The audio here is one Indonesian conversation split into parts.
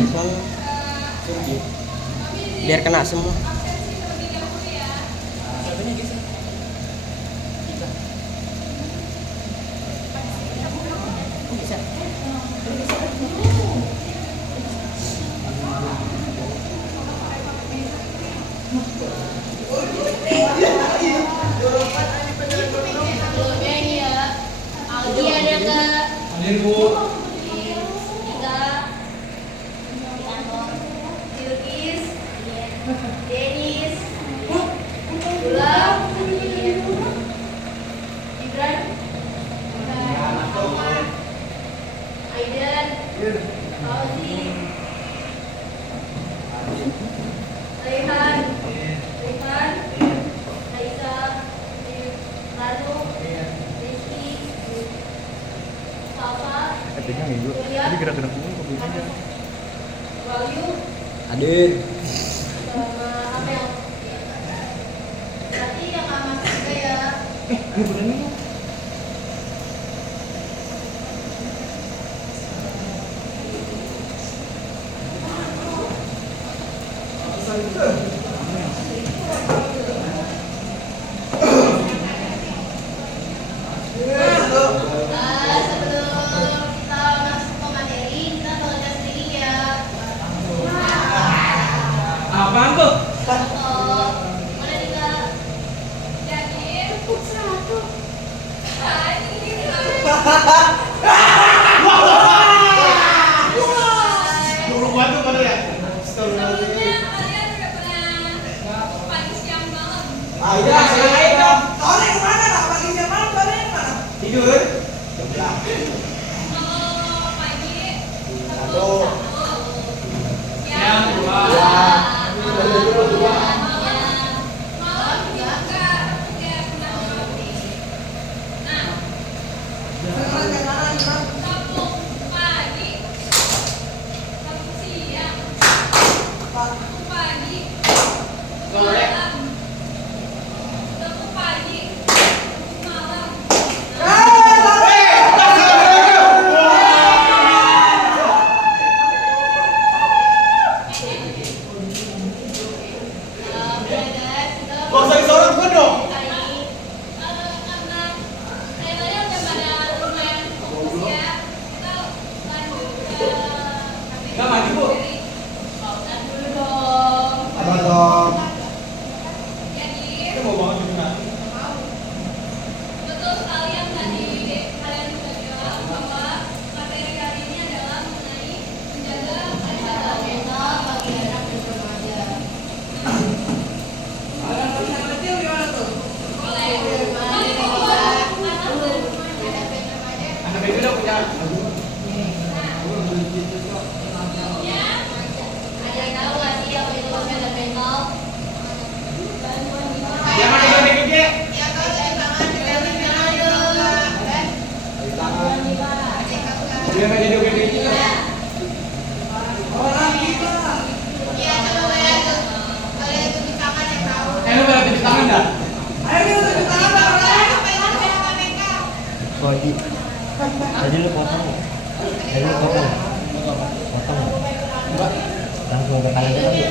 Jackson biar kena semua. Denis, Bulan, Gibran, Ahmad, Aidan, Fauzi, Rehan, Rifan, Raisa, Ranu, Rizky, Salsa, gerak-gerak Wahyu, Hadir. sama Amel. Berarti yang nggak masuk juga ya. Ini bener nih. Sebelum kita masuk ke materi, kita belajar sedikit ya. Apaan tuh? Contoh, mana nih Kak? Jadi, satu. Burung bantu pada ya? Sebelumnya kalian udah pernah pagi siang malam? Udah, silain dong. Sore kemana nak? Pagi siang malam sore kemana? Tidur. Kalau pagi Satu. siang dua. malam juga kayak pernah ngopi. Nah, Sekarang yang mana nih, Bang? Sabtu pagi, Sabtu siang, Sabtu pagi, Sore. malam, Sabtu pagi, malam. Gak usah disorot gue dong. Karena temanya udah pada lumayan fokus ya, kita lanjut ke Gak maju, Bu. dan dulu dong. Apa dong? Jadi Kita mau bangun di mana? betul sekali yang tadi kalian sudah bilang bahwa materi kali ini adalah mengenai menjaga kesehatan mental bagi anak dan remaja. Kecil gimana tuh? Boleh. Kali ini buat anak dan remaja. Anak itu udah punya. Sebelumnya Ada yang tahu nggak sih apa itu kesehatan mental? Yang mana yang gede? Yang tahu dari tangan, dari tangan dulu. Dia nggak jadi gede. Orang kita. Iya, coba ya tuh. Kalau yang tunjuk tangan yang tahu. Lu pada tunjuk tangan dah? Ayo kita tunjuk tangan Bang. Apa itu kesehatan mental? Body. Tadi lu potong. Tadi lu potong. Potong. Langsung ke tangan aja kali ya?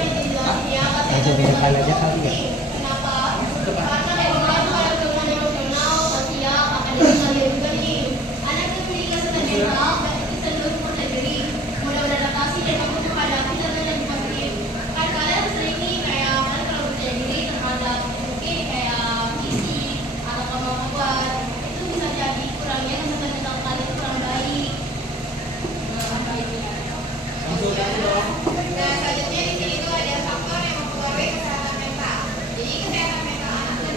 Langsung ke tangan aja kali ya? Kenapa? Karena dari mulai tuh ada hubungan emosional, sosial, akademis juga nih. Anak itu memiliki kesehatan mental dan itu cenderung percaya diri, mudah beradaptasi dan mampu menghadapi tantangan yang pasti. Kan kalian sering nih kayak kalian terlalu percaya diri terhadap mungkin kayak misi atau kemampuan itu bisa jadi kurangnya kesehatan mental kalian itu kurang baik. Nah, itu ya. Nah, selanjutnya di sini tuh ada faktor yang mempengaruhi kesehatan mental. Jadi kesehatan mental anak dan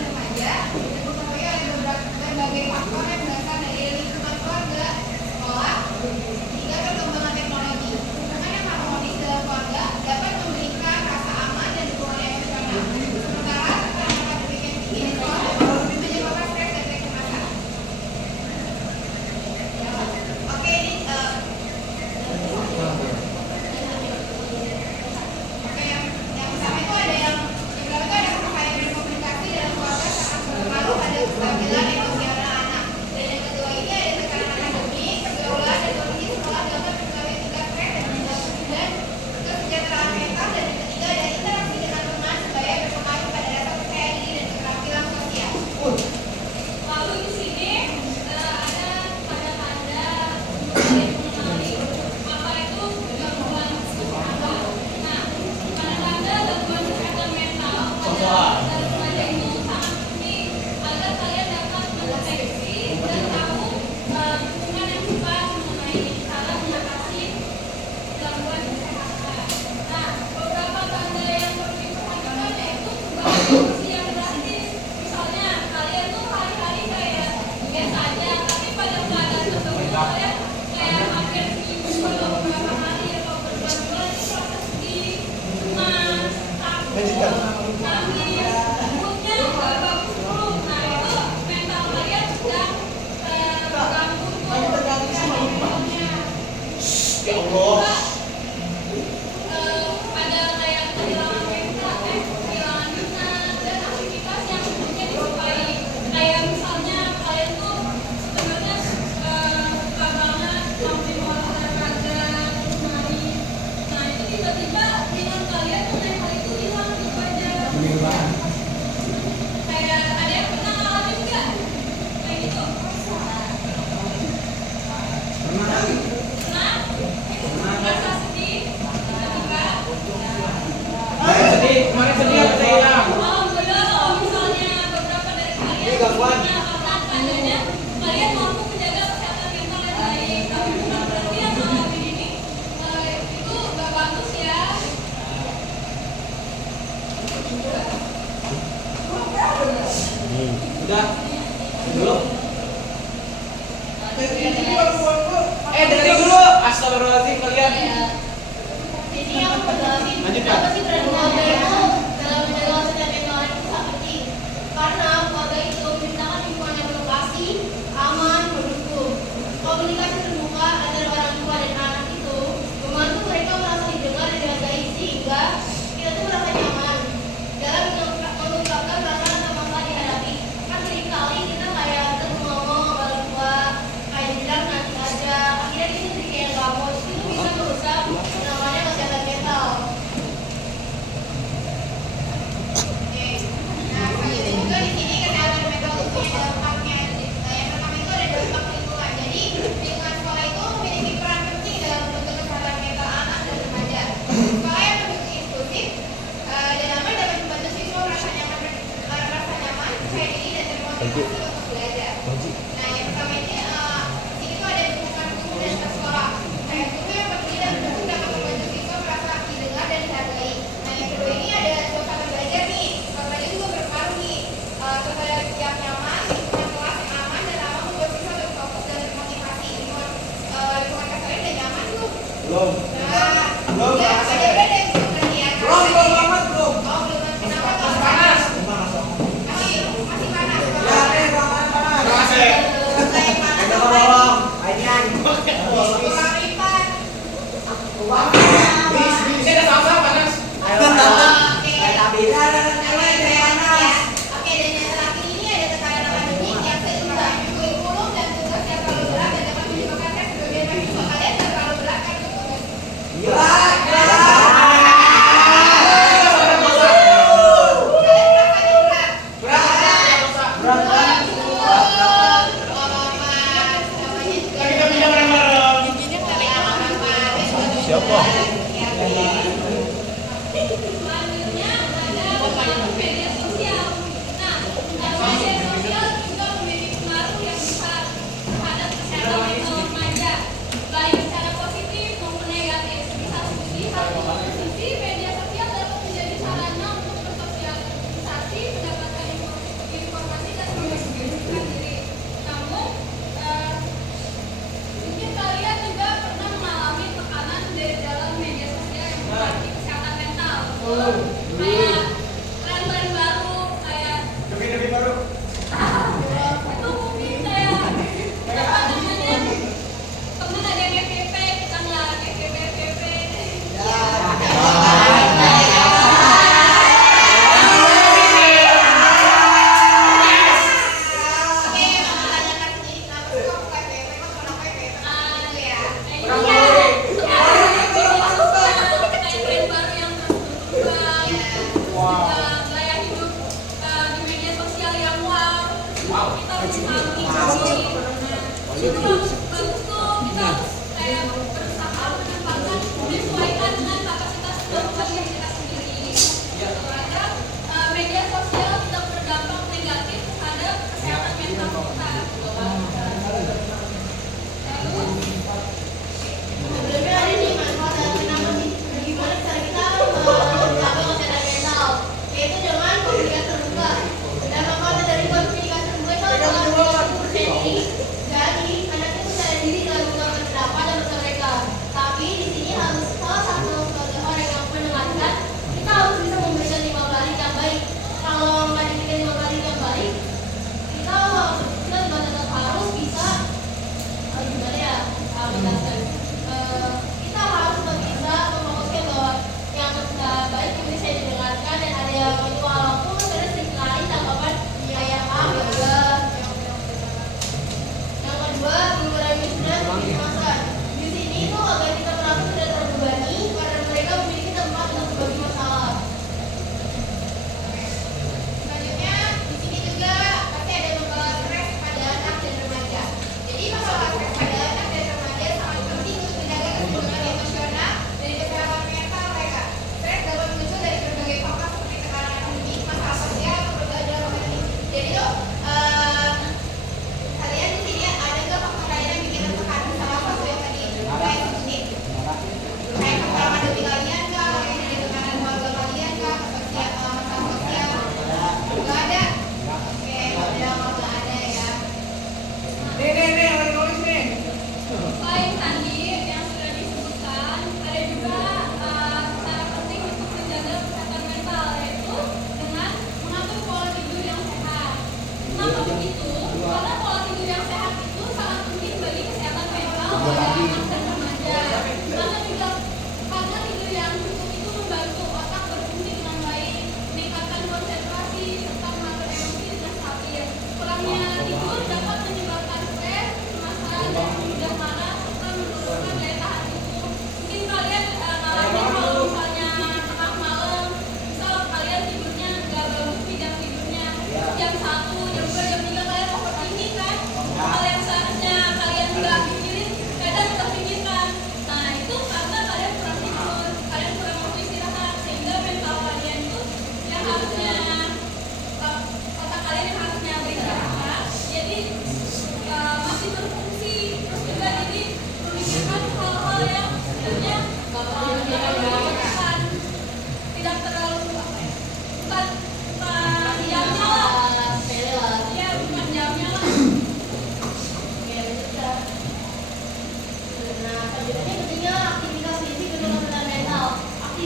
moodnya nggak bagus dulu. Nah itu mental kalian sedang terganggu tuh. Ya Allah. Ada kayak kehilangan mental, kehilangan minat dan aktivitas yang sebenarnya disukai. Kayak misalnya kalian tuh sebenarnya suka banget ngelakuin olahraga, terus main. Nah itu tiba-tiba minat kalian mengenai hal itu hilang gitu aja. Kayak ada yang pernah ngalamin nggak? Kayak gitu? Pernah? Merasa sedih? Tiba-tiba? Kemarin sedih apa saya hilang? Alhamdulillah kalau misalnya beberapa dari kalian semuanya karena tandanya kalian mampu menjaga kesehatan mental yang baik. Tapi bukan berarti yang ngalamin ini itu gak bagus ya. Udah. Dulu. Dari dulu. Astagfirullahaladzim kalian. Jadi aku mau jelasin Lanjut, kenapa Pak. sih peran keluarga itu dalam menjaga kesehatan mental itu sangat penting. Karena keluarga itu menciptakan lingkungan yang penuh kasih, aman, mendukung. Komunikasi terbuka antara orang tua dan anak itu membantu mereka merasa didengar dan dihargai sehingga kita tuh merasa nyaman dalam mengungkapkan perasaan atau masalah dihadapi. Kan seringkali kita kayak terus ngomong sama orang tua kayak bilang nanti aja, akhirnya kita jadi kayak nggak mau. Itu bisa merusak namanya kesehatan mental. Oke. Nah, selanjutnya juga di sini kesehatan mental itu punya dampaknya. Yang pertama itu ada dampak lingkungan. Jadi lingkungan sekolah itu memiliki peran penting dalam membentuk kesehatan mental anak dan remaja. Sekolah yang mendukung inklusif dan aman dapat membantu siswa merasa nyaman, percaya diri dan termotivasi untuk belajar. Nah, yang pertama ini di sini tuh ada dukungan guru dan sekolah. Kayak guru yang peduli dan mendukung dapat membantu siswa merasa didengar dan dihargai. Nah, yang kedua ini ada suasana belajar nih. Suasana belajar juga berpengaruh nih. Suasana yang nyaman, lingkungan kelas yang aman dan ramah membuat siswa lebih fokus dan termotivasi. Lingkungan kelas kalian udah nyaman tuh. Belum. Nah, Belum, udah Pak. ada yang seperti ya. Belum banget belum. Oh, belum. Kenapa kalau Panas. masih panas? Ya, nih ruangan panas. Makasih. Kayak panas. Kurang lipat. Ini ada sama panas. Oke. Ya, panas. Oke, dan yang terakhir ini ada tekanan akademik yang seimbang. Kurikulum dan tugas yang terlalu berat dan dapat menyebabkan sebagian mahasiswa kalian yang terlalu berat kan untuk tugas. Gerak, gerak. Kalian merasa berat? Berat. Kita pindah bareng-bareng. Siapa? Selanjutnya ada media sosial. Nah, media sosial juga memiliki pengaruh yang besar terhadap kesehatan mental remaja, baik secara positif maupun negatif. Di satu sisi, media sosial dapat menjadi sarana untuk bersosialisasi, mendapatkan informasi dan mempromosikan diri. Namun, mungkin kalian juga pernah mengalami tekanan dari dalam media sosial yang mempengaruhi kesehatan mental. Kayak tren baru, kayak Lebih baru. itu mungkin kayak apa namanya, temen ada yang FVP, kita ngelarang FVP. Oke, menanyakan sendiri kenapa sih kamu kayak PPP? Kamu kenapa PPP? Gitu ya. Kayak tren baru yang terus berkembang.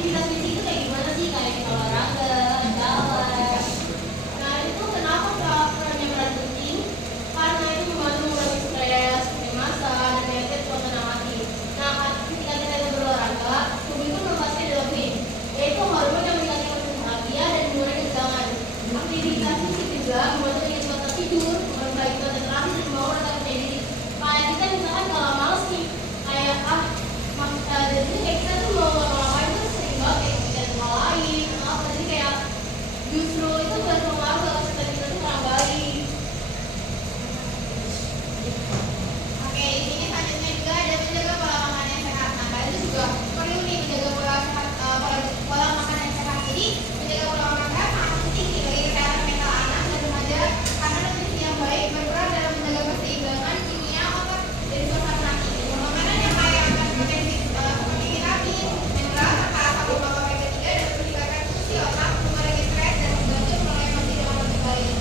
aktivitas fisik itu kayak gimana sih? Kayak kita olahraga, jalan. Nah itu kenapa perannya peran penting? Karena itu membantu mengurangi stres, kecemasan, dan penyakit suasana hati. Nah ketika kita berolahraga, tubuh itu melepaskan dopamin, yaitu hormon yang meningkatkan rasa bahagia dan mengurangi ketegangan. Aktivitas fisik juga membantu kualitas tidur, memperbaiki konsentrasi dan membangun rasa percaya diri. Kayak kita misalkan kalau males nih, kayak jadi kayak kita tuh mau ngapa-ngapain tuh sering banget kayak mikirin hal lain, apa jadi kayak justru itu berpengaruh ke kesehatan kita tuh kurang baik. Oke, di sini selanjutnya juga ada menjaga pola makan yang sehat. Nah, kalian itu juga perlu nih menjaga pola sehat, pola makan yang sehat. Jadi menjaga pola makan sehat sangat penting nih bagi kesehatan mental anak dan remaja karena nutrisi yang baik berperan dalam menjaga keseimbangan kimia otak dan suasana hati. Makanan yang kaya akan potensi seperti vitamin, mineral, serta asam lemak omega 3 dapat meningkatkan fungsi otak, mengurangi stres dan membantu mengelola emosi dengan lebih baik.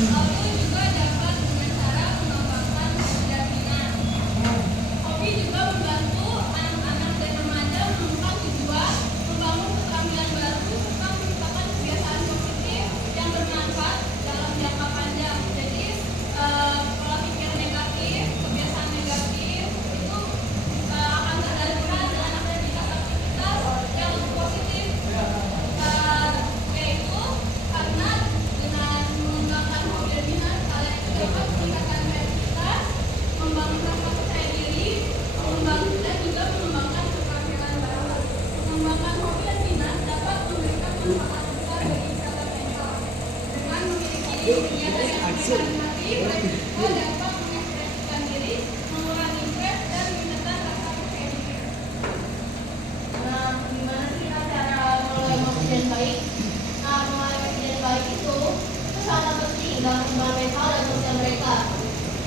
Lalu juga dapat dengan cara mengembangkan pendampingan. Hobi juga membantu anak-anak dan remaja menemukan tujuan, membangun keterampilan baru, serta menciptakan kebiasaan positif yang bermanfaat dalam jangka panjang. Jadi pola pikir negatif, kebiasaan negatif itu akan tergantikan dengan aktivitas yang lebih positif. Yaitu karena dengan mengembangkan hobi dan minat, kalian itu dapat meningkatkan kreativitas, membangun rasa percaya diri, dan juga mengembangkan keterampilan baru. Mengembangkan hobi dan minat dapat memberikan manfaat besar bagi kesehatan mental. Dengan memiliki kegiatan yang alternatif, kita dapat mengekspresikan diri, mengurangi stres, dan meningkatkan rasa percaya diri. Nah, gimana sih kita cara mengelola emosi dan baik? Nah, mengelola emosi dan baik itu sangat penting dalam perkembangan mental dan sosial mereka.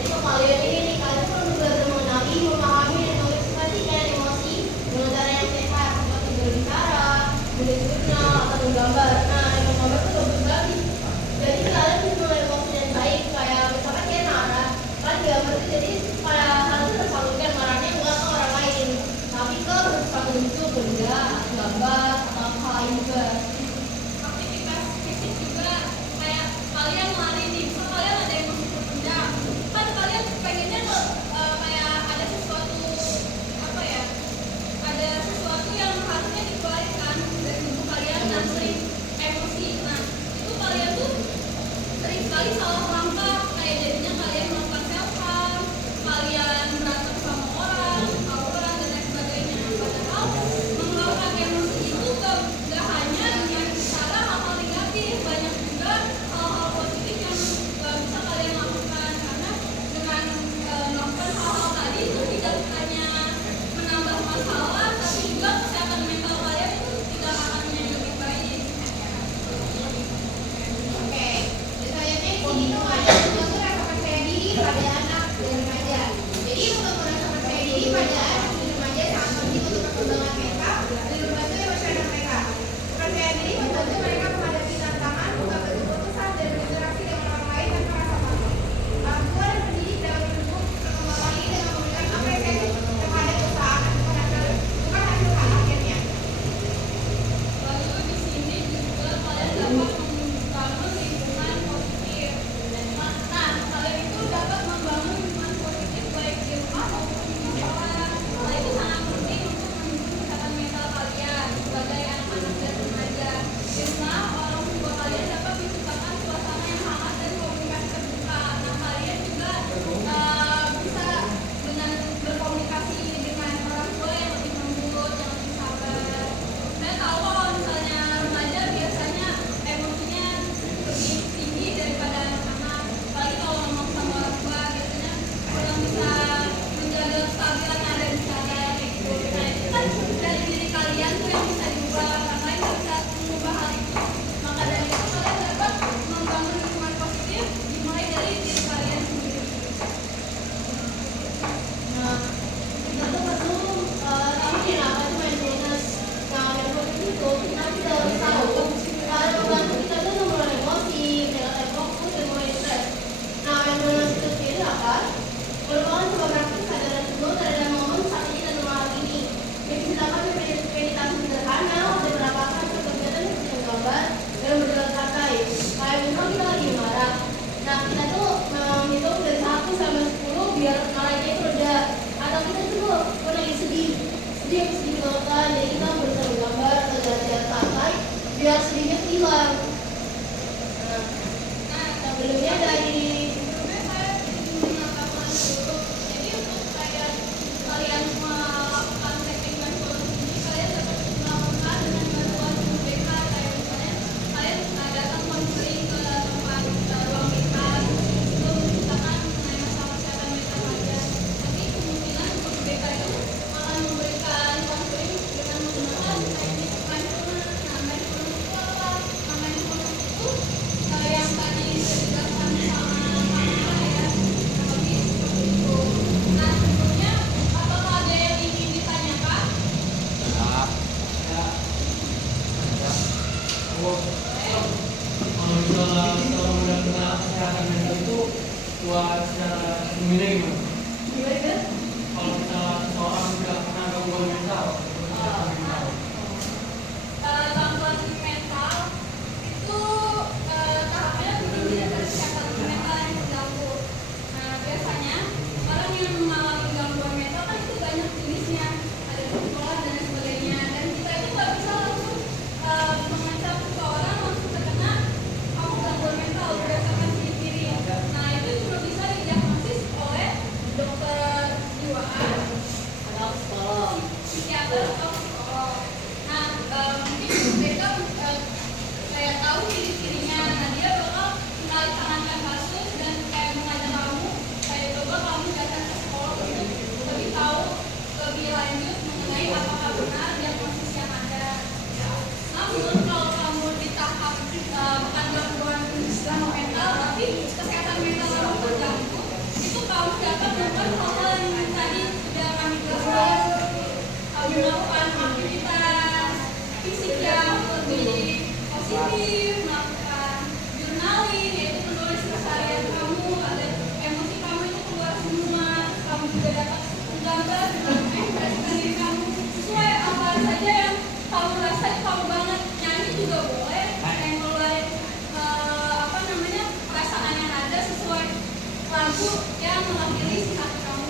Itu kalian ini nih, kalian perlu belajar mengenali, memahami, dan mengekspresikan emosi dengan cara yang sehat, seperti berbicara, menulis jurnal, atau menggambar. Nah, yang menggambar itu bagus banget. Jadi kalian bisa mengelola emosi dan baik, kayak misalkan kayak Nara, kan gambar itu jadi kayak harus tersalurkan marahnya enggak ke orang lain, tapi ke berpanggung itu benda, gambar, atau hal lain juga. Aktivitas fisik juga kayak kalian lari nih, so kalian ada emosi terpendam, kan kalian pengennya kayak ada sesuatu apa ya, ada sesuatu yang harusnya dikeluarkan dari tubuh kalian misalkan jadi kita berusaha menggambar atau jalan-jalan santai biar sedikit hilang. Nah, sebelumnya dari Sebelumnya saya ingin mengatakan dulu, jadi untuk kayak kalian melakukan teknik bantuan ini, kalian dapat melakukan dengan bantuan BK, kayak misalnya kalian datang konseling ke tempat ruang BK, itu misalkan mengenai masalah kesehatan mental saja. Tapi kemungkinan untuk BK itu akan memberikan konseling dengan menggunakan teknik mindfulness. Nah, mindfulness itu apa? Nah, mindfulness itu yang tadi sudah dijelaskan sama Kak ya, lebih seperti itu. Nah, sebelumnya apakah ada yang ingin ditanyakan? Kalau misalnya kalau benar-benar kesehatan mental itu buat secara umumnya gimana? gimana? Kalau misalnya seseorang tidak pernah gangguan mental, kesehatan mental. Gangguan mental itu tahapnya berbeda dari kesehatan mental yang terganggu. Nah, biasanya orang yang mengalami gangguan mental kan itu banyak jenisnya, ada bipolar dan sebagainya. Dan kita itu nggak bisa langsung mengecap seseorang langsung terkena kamu gangguan mental berdasarkan ciri-ciri. Nah, itu cuma bisa didiagnosis oleh dokter jiwaan Atau psikolog. psikiater atau psikolog. Nah, mungkin mereka kayak tahu ciri-cirinya. Nah, dia bakal menanyakan kasus dan kayak mengajak kamu, kayak coba kamu datang ke psikolog untuk lebih tahu lebih lanjut mengenai apakah benar diagnosis yang ada. Ya. Namun kalau kamu di tahap bukan gangguan mental tapi kesehatan mental kamu terganggu, itu kamu dapat melakukan hal-hal yang tadi sudah kami jelaskan. Kamu melakukan aktivitas fisik yang lebih positif, melakukan journaling, yaitu menulis keseharian kamu, ada emosi kamu itu keluar semua, kamu juga dapat menggambar dan mengekspresikan diri kamu sesuai apa saja yang kamu rasa itu kamu banget. Nyanyi juga boleh, yang keluarin apa namanya perasaan yang ada sesuai lagu yang mewakili si hati kamu.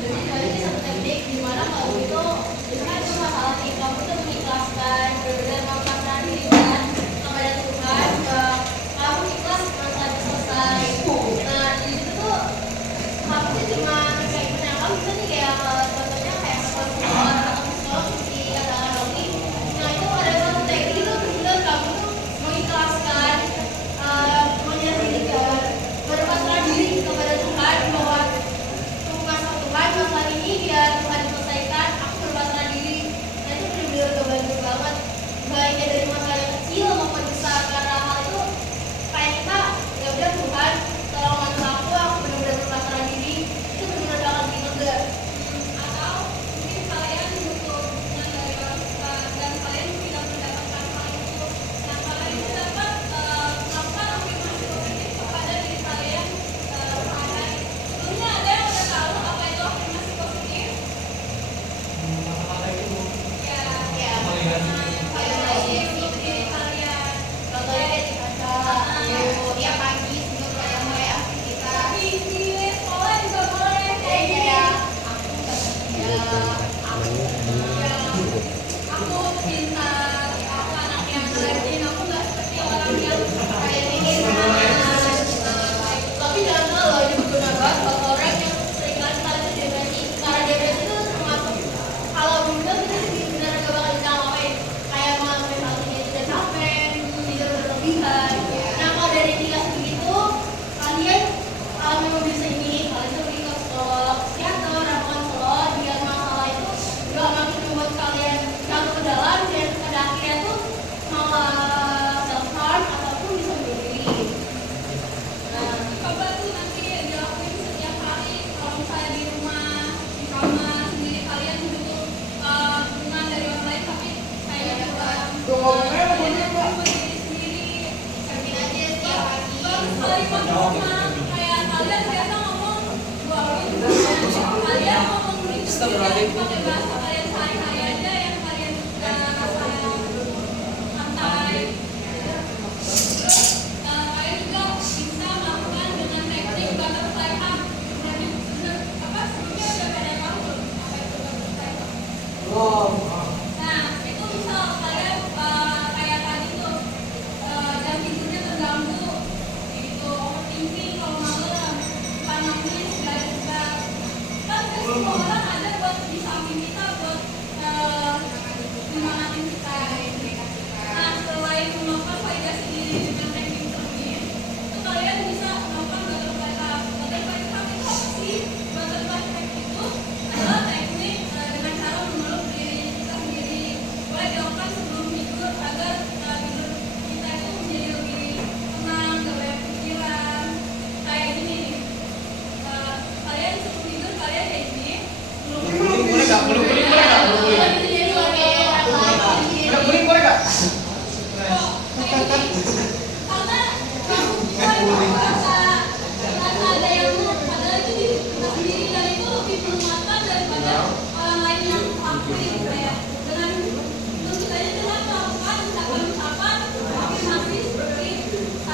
Jadi dari ini satu teknik di mana kalau itu misalkan itu masalah nih kamu tuh mengikhlaskan benar-benar melepaskan diri kan kepada Tuhan, kamu ikhlas masalah itu selesai. Nah di situ tuh kamu sih cuma kayak gimana kamu bisa nih kayak contohnya kayak psikolog atau psikolog seperti kata Rocky. Nah itu ada satu teknik itu benar kamu tuh mengikhlaskan menyerahkan berpasrah diri kepada Tuhan bahwa masalah ini biar Tuhan selesaikan, aku berpasrah diri. Nah itu benar-benar kebantu banget, baiknya dari masalah yang kecil maupun besar, karena hal itu kayak kita ya udah Tuhan tolong bantu aku benar-benar berpasrah diri, itu benar-benar akan bikin lega. Atau mungkin kalian butuh dukungan dari orang tua dan kalian tidak mendapatkan hal itu. Nah, kalian itu dapat melakukan afirmasi positif kepada diri kalian sehari-hari. Sebelumnya ada yang udah tahu apa itu afirmasi positif? Kata-kata itu Ya, Ya, melihat afirmasi untuk diri kalian. contohnya kayak dibaca tiap pagi sebelum kalian mulai aktivitas. Tapi di sekolah juga boleh kayak gini. Ya, aku ya, Aku pintar, aku anak yang rajin, aku nggak seperti orang yang kayak ini tapi jangan salah loh, ini berguna banget buat orang yang sering kali kita itu depresi, karena depresi itu termasuk kalau benar kita sih benar gak bakal bisa ngapain, kayak ngelakuin hal yang tidak capek, tidur berlebihan. Nah kalau dari indikasi begitu kalian kalau memang bisa ini kalian tuh pergi ke psikolog, psikiater, atau konselor biar masalah itu gak makin membuat kalian jatuh ke dalam dan pada akhirnya tuh malah self harm ataupun bisa bunuh diri. Nah, coba tuh nanti dilakuin setiap hari. Kalau misalnya di rumah, di kamar sendiri kalian butuh dukungan dari orang lain, tapi kayaknya kurang. Kalian yang buat diri sendiri. cermin aja setiap pagi. Bagus sekali rumah. Kayak kalian biasa ngomong, kalian ngomong gitu pakai bahasa kalian sehari-hari aja yang kalian rasa santai. Terus kalian juga bisa melakukan dengan teknik butterfly hug. Sebelumnya udah pada tahu belum apa itu butterfly hug?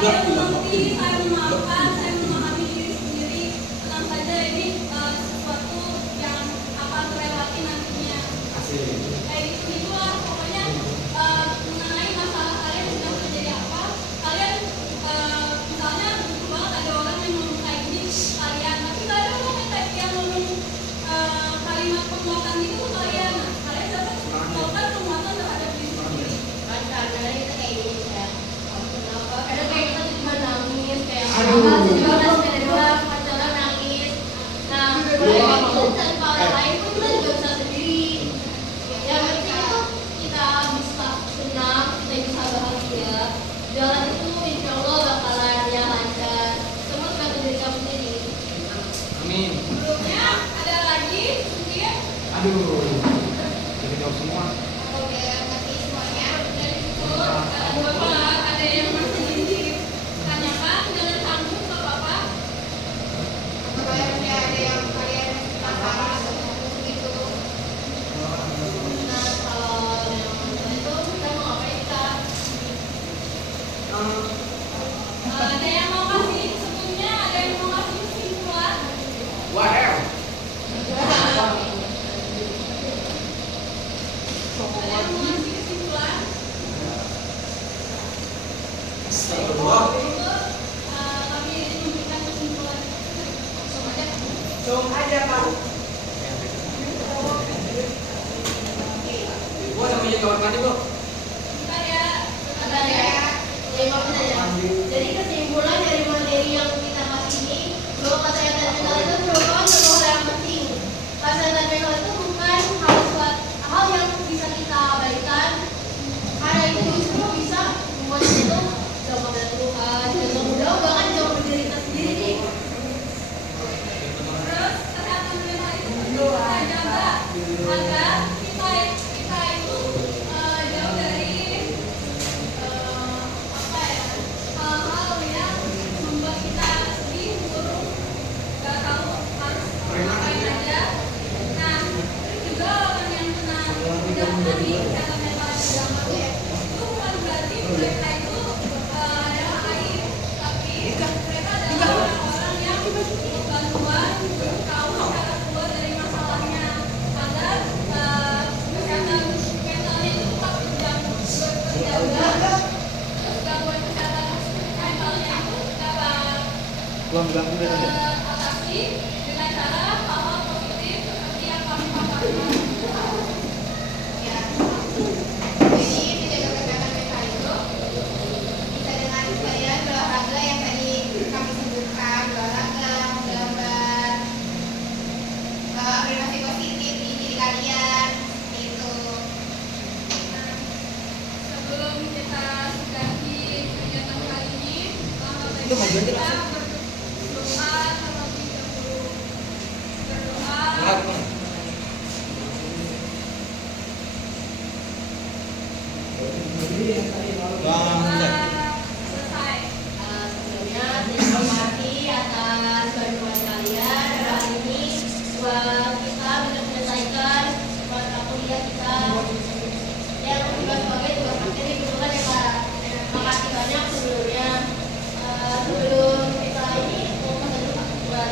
saya mengerti, saya memaafkan, saya memahami diri sendiri. Tenang saja, ini sesuatu yang akan terlewati nantinya. Kayak gitu-gitulah pokoknya mengenai masalah kalian sedang terjadi apa. Kalian misalnya betul banget ada orang yang ngomong kayak gini kalian, tapi nggak ada orang yang ngomong kalimat penguatan itu ke kalian. Nah, kalian dapat melakukan penguatan terhadap diri sendiri. Kan kadang-kadang kita kayak gini kayak kamu kenapa? Kadang kayak kita cuma nangis kayak Aduh. cuma sepeda doang, pacaran nangis. Nah, kalau itu tanpa orang lain pun kita juga bisa sendiri. Yang penting itu kita bisa tenang, kita bisa bahagia. Jalan itu insya Allah bakalan ya lancar. Semua tergantung dari kamu sendiri. Amin. Sebelumnya ada lagi mungkin Aduh. Jadi jawab semua. Oke, ngerti semuanya. dari situ Bapak ada yang masih ditanyakan, jangan canggung nggak apa-apa. Kalau yang ada yang kalian penasaran gitu. Nah, kalau yang masalah itu kita mau ngapain kita? Ada yang mau kasih sebelumnya, ada yang mau kasih kesimpulan. Wah, hell. Ada yang mau kasih kesimpulan. Astagfirullah. Untuk kami memberikan kesimpulan. Langsung aja. Langsung aja Pak. Gua sampai jadi kamar mandi, Bu. Bentar ya. Bentar ya, 5 menit aja. Jadi kesimpulan dari materi yang kita kasih ini bahwa kesehatan mental itu merupakan suatu hal yang penting. Kesehatan mental itu bukan hal yang bisa kita abaikan, karena itu justru bisa membuat kita itu gampang pada Tuhan, dan mudah bahkan jauh menderita sendiri nih. Terus kesehatan mental itu perlu kita jaga agar kita itu jauh dari apa ya, hal-hal yang membuat kita sedih, murung, nggak tahu harus ngapain aja. Nah, terus juga orang yang kena menjalani kesehatan mental yang gampang ya, itu bukan berarti mereka itu adalah aib, tapi mereka adalah orang-orang yang butuh bantuan, butuh tahu cara keluar dari masalahnya agar kesehatan mentalnya itu tetap terjaga. Terus gangguan kesehatan mentalnya itu dapat Uang ganggu dan ada. atasi dengan cara hal-hal positif seperti yang kami paparkan. Ya. Jadi menjaga kesehatan mental itu bisa dengan kalian berolahraga yang tadi kami sebutkan, berolahraga, menggambar, afirmasi positif di diri kalian, itu. Sebelum kita sudahi kegiatan kali ini, Itu mau ganti kita langsung. berdoa terlebih dahulu. Berdoa. Berat, Bang. Bang, Selesai. Sebelumnya terima kasih atas bantuan kalian hari ini buat kita bisa menyelesaikan mata kuliah kita yang juga sebagai tugas materi kebetulan ya Kak. Terima kasih banyak sebelumnya. Sebelum kita ini mau pesan dulu Kak, buat